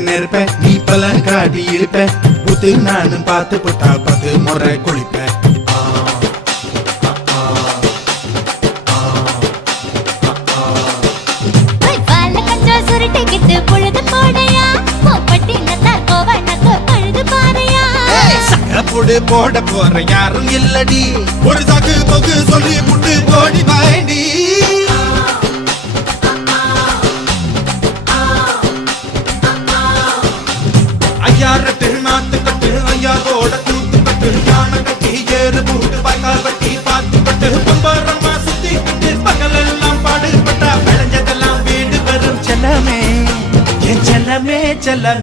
நெருப்ப நீ பல காட்டி இருப்ப புத்து நானும் பார்த்து புட்டா 10 முறை குளிப்பேன். போட போற யாரும் இல்லடி ஒரு சாக்கு போக்கு சொல்லி புட்டு போடி பாயண்டி. ஐயாரத்து நாத்து கட்டு ஐயாவோட கூத்து கட்டு யானை கட்டி ஏறு பூட்டு பாய்க்கால் வட்டி பாத்து கட்டு பம்பரமா சுத்தி கட்டு பகலெல்லாம் பாடுபட்டா விளைஞ்சதெல்லாம் வீடு வரும் செல்லமே என் செல்லமே செல்ல